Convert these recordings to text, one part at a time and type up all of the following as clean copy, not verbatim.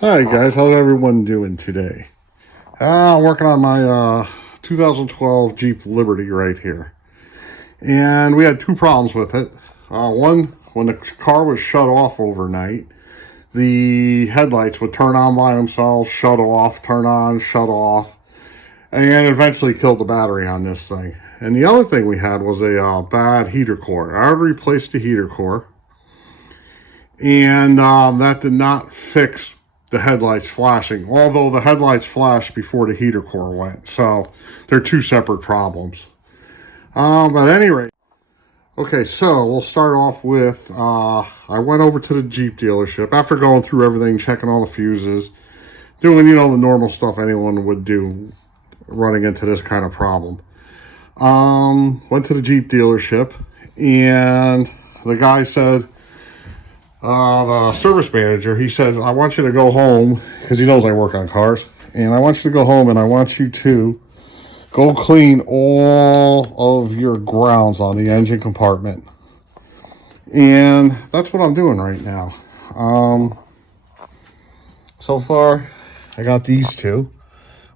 Hi guys, how's everyone doing today? I'm working on my 2012 Jeep Liberty right here. And we had two problems with it. One, when the car was shut off overnight, the headlights would turn on by themselves, shut off, turn on, shut off, and eventually killed the battery on this thing. And the other thing we had was a bad heater core. I already replaced the heater core, and that did not fix the headlights flashing, although the headlights flashed before the heater core went. So they're two separate problems. But at any rate, okay, so we'll start off with I went over to the Jeep dealership after going through everything, checking all the fuses, doing, the normal stuff anyone would do running into this kind of problem. Went to the Jeep dealership, and the guy said, the service manager, he said, I want you to go home, because he knows I work on cars, and I want you to go home and I want you to go clean all of your grounds on the engine compartment. And that's what I'm doing right now. So far, I got these two.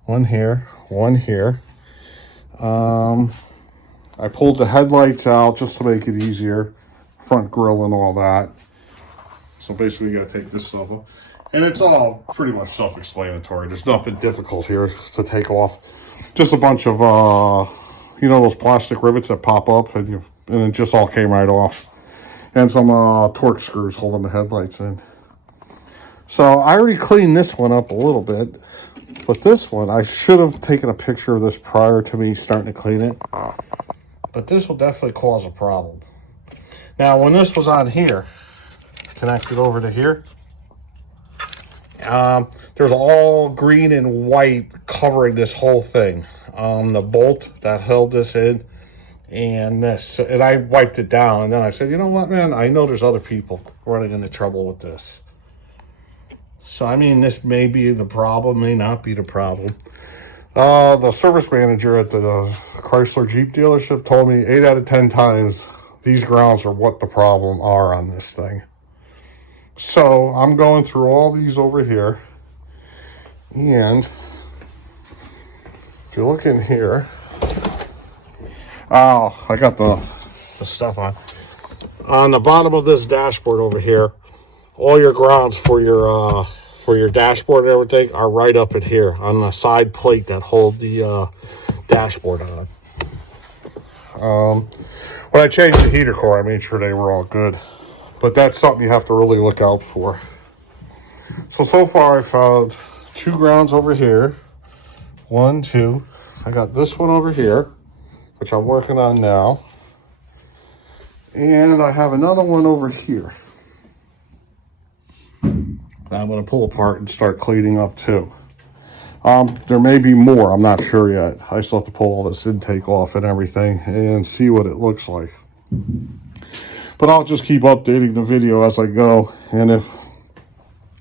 One here, one here. I pulled the headlights out just to make it easier. Front grille and all that. So basically, you got to take this stuff off. And it's all pretty much self-explanatory. There's nothing difficult here to take off. Just a bunch of, those plastic rivets that pop up, and it just all came right off. And some torque screws holding the headlights in. So I already cleaned this one up a little bit. But this one, I should have taken a picture of this prior to me starting to clean it. But this will definitely cause a problem. Now, when this was on here, connected over to here, there's all green and white covering this whole thing. The bolt that held this in, and this, and I wiped it down, and then I said, you know what, man, I know there's other people running into trouble with this. So I mean, this may be the problem, may not be the problem. The service manager at the Chrysler Jeep dealership told me 8 out of 10 times these grounds are what the problem are on this thing. So I'm going through all these over here, and if you look in here, I got the stuff on the bottom of this dashboard over here. All your grounds for your dashboard and everything are right up in here on the side plate that hold the dashboard on. When I changed the heater core, I made sure they were all good. But that's something you have to really look out for. So far I found 2 grounds over here. 1, 2. I got this one over here, which I'm working on now. And I have another one over here that I'm going to pull apart and start cleaning up too. There may be more, I'm not sure yet. I still have to pull all this intake off and everything and see what it looks like. But I'll just keep updating the video as I go, and if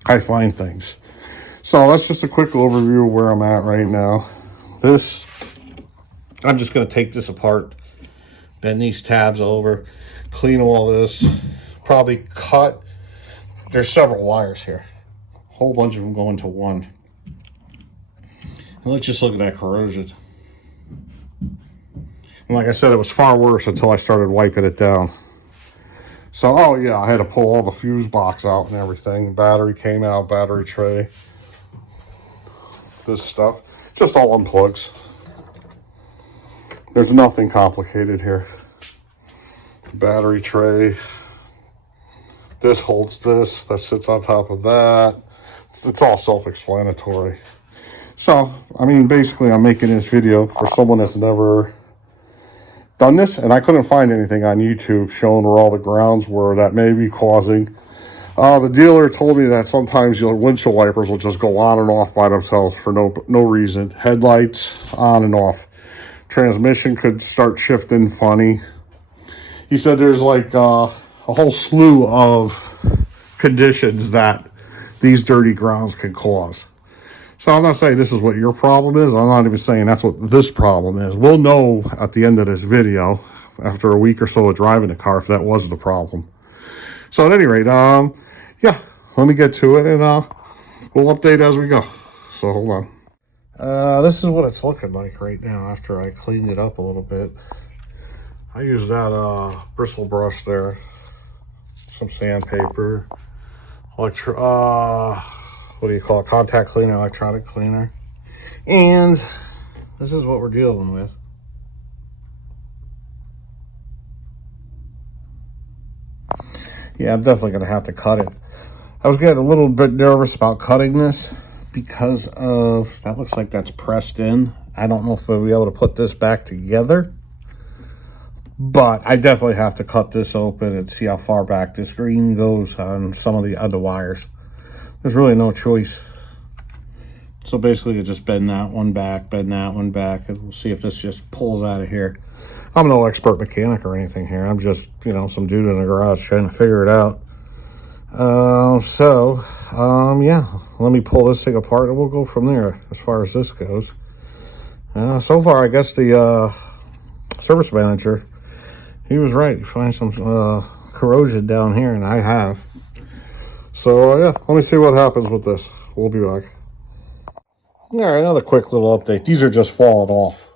I find things. So that's just a quick overview of where I'm at right now. This, I'm just going to take this apart, bend these tabs over, clean all this, probably cut. There's several wires here. A whole bunch of them go into one. And let's just look at that corrosion. And like I said, it was far worse until I started wiping it down. So, oh yeah, I had to pull all the fuse box out and everything. Battery came out, battery tray. This stuff. Just all unplugs. There's nothing complicated here. Battery tray. This holds this. That sits on top of that. It's all self-explanatory. So, I mean, basically I'm making this video for someone that's never done this, and I couldn't find anything on YouTube showing where all the grounds were that may be causing. The dealer told me that sometimes your windshield wipers will just go on and off by themselves for no reason. Headlights on and off. Transmission could start shifting funny. He said there's like a whole slew of conditions that these dirty grounds can cause. So I'm not saying this is what your problem is. I'm not even saying that's what this problem is. We'll know at the end of this video, after a week or so of driving the car, if that was the problem. So at any rate, yeah, let me get to it, and we'll update as we go. So hold on. This is what it's looking like right now after I cleaned it up a little bit. I used that bristle brush there, some sandpaper, what do you call it? Contact cleaner, electronic cleaner. And this is what we're dealing with. Yeah, I'm definitely going to have to cut it. I was getting a little bit nervous about cutting this because of, that looks like that's pressed in. I don't know if we'll be able to put this back together, but I definitely have to cut this open and see how far back this green goes on some of the other wires. There's really no choice. So basically you just bend that one back, and we'll see if this just pulls out of here. I'm no expert mechanic or anything here. I'm just, you know, some dude in the garage trying to figure it out. Yeah, let me pull this thing apart and we'll go from there as far as this goes. So far, I guess the service manager, he was right. You find some corrosion down here, and I have. So, yeah, let me see what happens with this. We'll be back. All right, another quick little update. These are just falling off.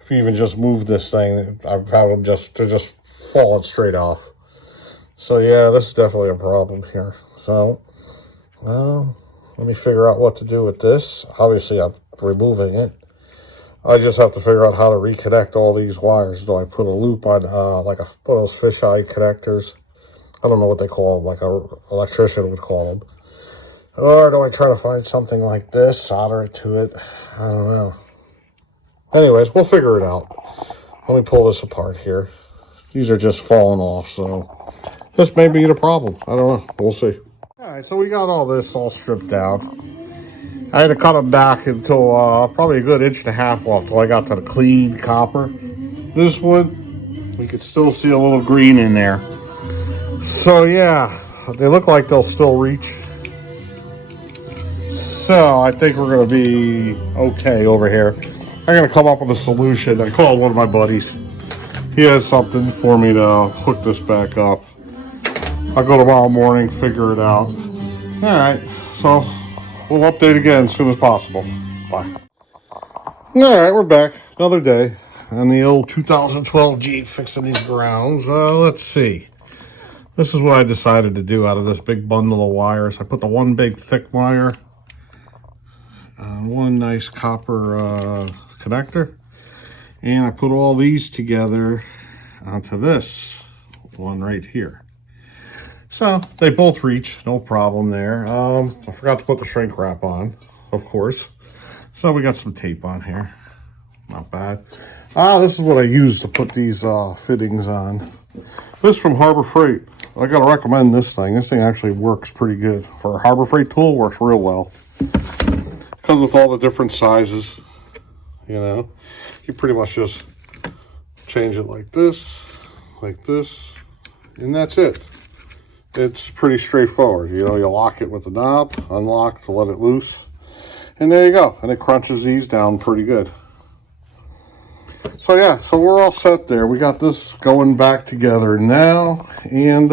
If you even just move this thing, I've had them they're just falling straight off. So yeah, this is definitely a problem here. So, let me figure out what to do with this. Obviously, I'm removing it. I just have to figure out how to reconnect all these wires. Do I put a loop on, like one of those fisheye connectors? I don't know what they call them, like an electrician would call them. Or do I try to find something like this, solder it to it? I don't know. Anyways, we'll figure it out. Let me pull this apart here. These are just falling off, so this may be the problem. I don't know. We'll see. All right, so we got all this all stripped out. I had to cut them back until probably a good 1.5 inches off till I got to the clean copper. This one, we could still see a little green in there. So yeah, they look like they'll still reach. So I think we're going to be okay over here. I'm going to come up with a solution. I called one of my buddies. He has something for me to hook this back up. I'll go tomorrow morning, figure it out. All right, so we'll update again as soon as possible. Bye. All right, we're back. Another day on the old 2012 Jeep fixing these grounds. Let's see. This is what I decided to do out of this big bundle of wires. I put the one big thick wire on one nice copper connector, and I put all these together onto this one right here. So they both reach, no problem there. I forgot to put the shrink wrap on, of course. So we got some tape on here, not bad. This is what I use to put these fittings on. This is from Harbor Freight. I gotta recommend this thing. This thing actually works pretty good. For a Harbor Freight tool, works real well. Comes with all the different sizes, you know. You pretty much just change it like this, and that's it. It's pretty straightforward. You know, you lock it with the knob, unlock to let it loose, and there you go. And it crunches these down pretty good. So yeah, so we're all set there. We got this going back together now, and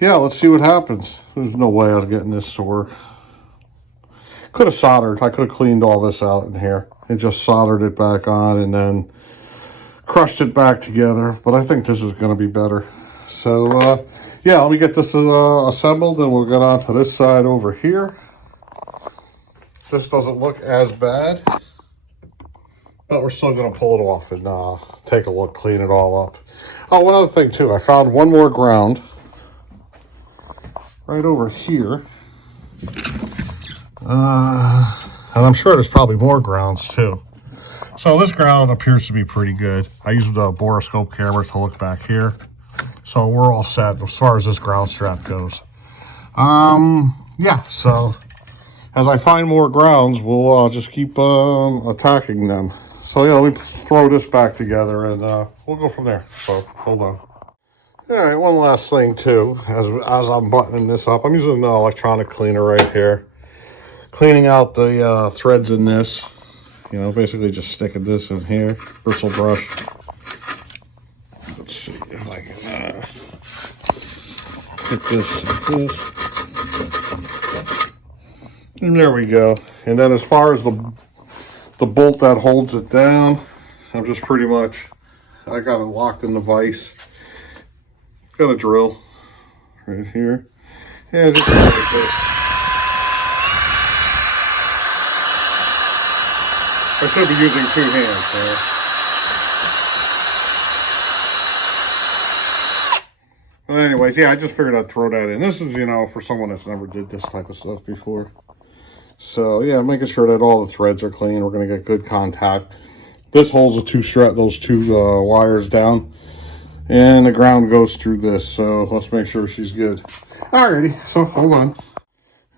yeah, let's see what happens. There's no way I was getting this to work. Could have soldered. I could have cleaned all this out in here and just soldered it back on and then crushed it back together. But I think this is going to be better. So yeah, let me get this assembled and we'll get on to this side over here. This doesn't look as bad, but we're still going to pull it off and take a look, clean it all up. Oh, one other thing too. I found one more ground right over here. And I'm sure there's probably more grounds too. So this ground appears to be pretty good. I used the borescope camera to look back here. So we're all set as far as this ground strap goes. Yeah, so as I find more grounds, we'll just keep attacking them. So yeah, let me throw this back together and we'll go from there. So hold on. All right, one last thing too, as I'm buttoning this up, I'm using an electronic cleaner right here. Cleaning out the threads in this, you know, basically just sticking this in here, bristle brush. Let's see if I can get this like this. And there we go. And then as far as the bolt that holds it down, I'm just pretty much, I got it locked in the vise. Got a drill right here. Yeah, just like this. I should be using 2 hands there. But anyways, yeah, I just figured I'd throw that in. This is, you know, for someone that's never did this type of stuff before. So yeah, making sure that all the threads are clean. We're gonna get good contact. This holds those two wires down, and the ground goes through this. So let's make sure she's good. Alrighty, so hold on.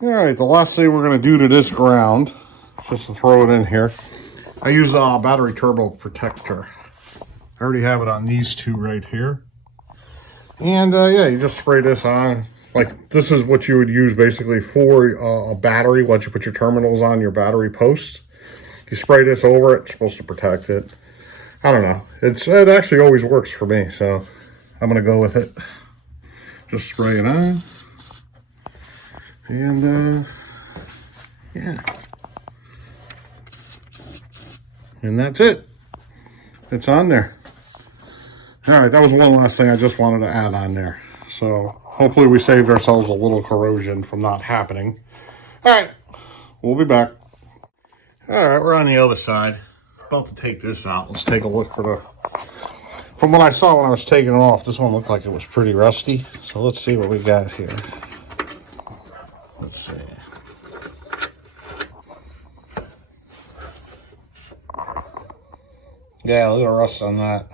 All right, the last thing we're gonna do to this ground, just to throw it in here, I use a battery turbo protector. I already have it on these two right here. And yeah, you just spray this on. Like, this is what you would use basically for a battery once you put your terminals on your battery post. You spray this over it, it's supposed to protect it. I don't know. It actually always works for me, so I'm going to go with it. Just spray it on. And, yeah. And that's it. It's on there. All right, that was one last thing I just wanted to add on there. So hopefully we saved ourselves a little corrosion from not happening. All right, we'll be back. All right, we're on the other side. About to take this out. Let's take a look for the... From what I saw when I was taking it off, this one looked like it was pretty rusty. So let's see what we got here. Let's see. Yeah, a little rust on that.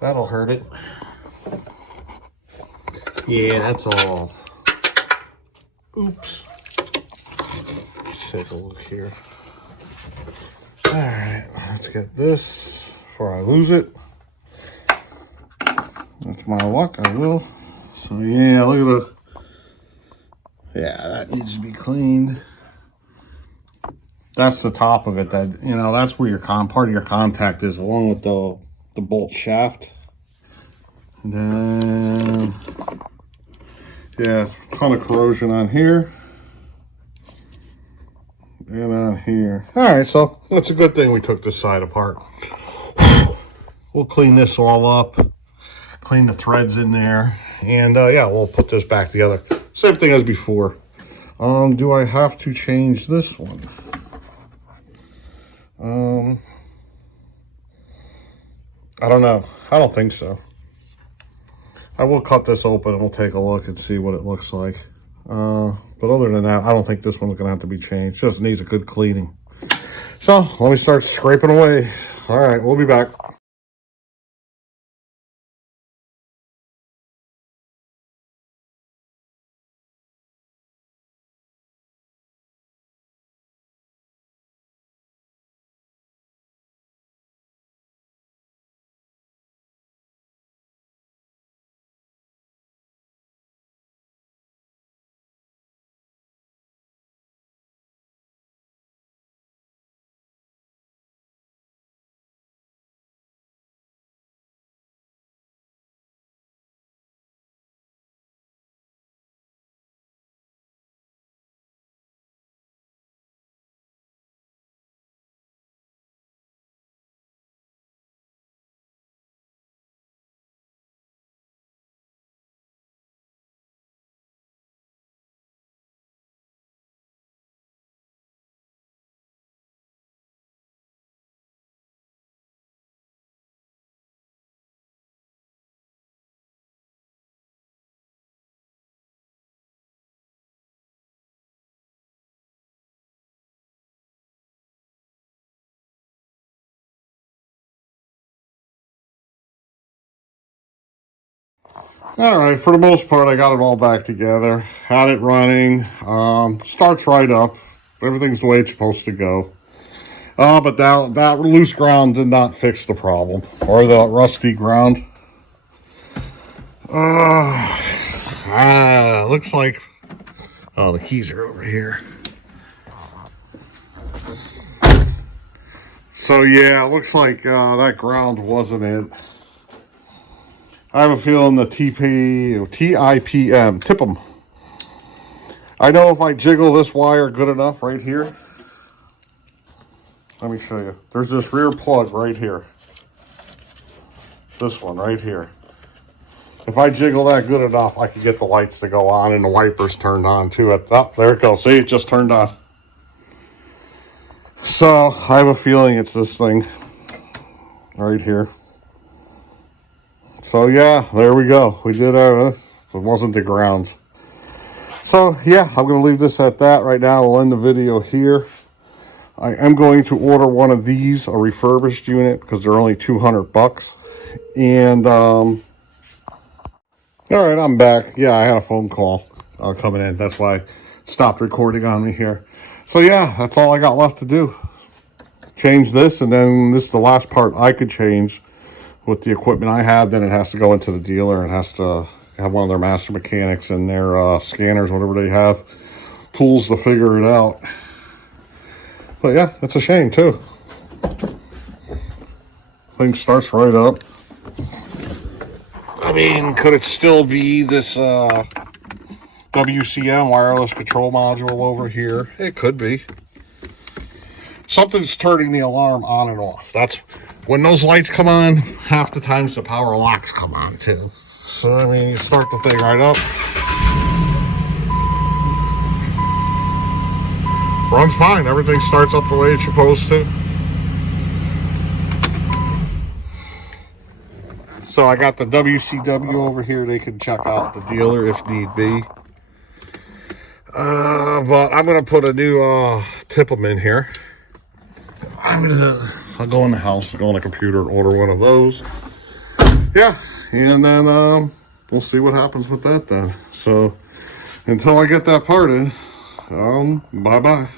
That'll hurt it. Yeah, that's all. Oops. Let's take a look here. All right, let's get this before I lose it. That's my luck, I will. So yeah, look at the... Yeah, that needs to be cleaned. That's the top of it. That, you know, that's where your part of your contact is, along with the bolt shaft. And then, yeah, a ton of corrosion on here and on here. All right, so it's a good thing we took this side apart. We'll clean this all up, clean the threads in there, and yeah, we'll put this back together. Same thing as before. Do I have to change this one? I don't know. I don't think so. I will cut this open and we'll take a look and see what it looks like. But other than that, I don't think this one's going to have to be changed. Just needs a good cleaning. So let me start scraping away. All right, we'll be back. All right, for the most part, I got it all back together. Had it running. Starts right up. Everything's the way it's supposed to go. But that loose ground did not fix the problem. Or the rusty ground. Looks like... Oh, the keys are over here. So yeah, it looks like that ground wasn't it. I have a feeling the TIPM, I know if I jiggle this wire good enough right here. Let me show you. There's this rear plug right here. This one right here. If I jiggle that good enough, I can get the lights to go on and the wipers turned on too. Oh, there it goes. See, it just turned on. So I have a feeling it's this thing right here. So yeah, there we go. We did our, it wasn't the grounds. So yeah, I'm going to leave this at that right now. I'll end the video here. I am going to order one of these, a refurbished unit, because they're only 200 bucks. And, all right, I'm back. Yeah, I had a phone call coming in. That's why I stopped recording on me here. So yeah, that's all I got left to do. Change this, and then this is the last part I could change with the equipment I have. Then it has to go into the dealer. It has to have one of their master mechanics and their scanners, whatever they have, tools to figure it out. But yeah, it's a shame too. Thing starts right up. I mean, could it still be this WCM wireless control module over here? It could be. Something's turning the alarm on and off. That's when those lights come on, half the times the power locks come on too. So I mean, you start the thing right up. Runs fine. Everything starts up the way it's supposed to. So I got the WCW over here. They can check out the dealer if need be. But I'm going to put a new tip-em in here. I'll go in the house, go on the computer and order one of those. Yeah, and then we'll see what happens with that then. So until I get that part in, bye-bye.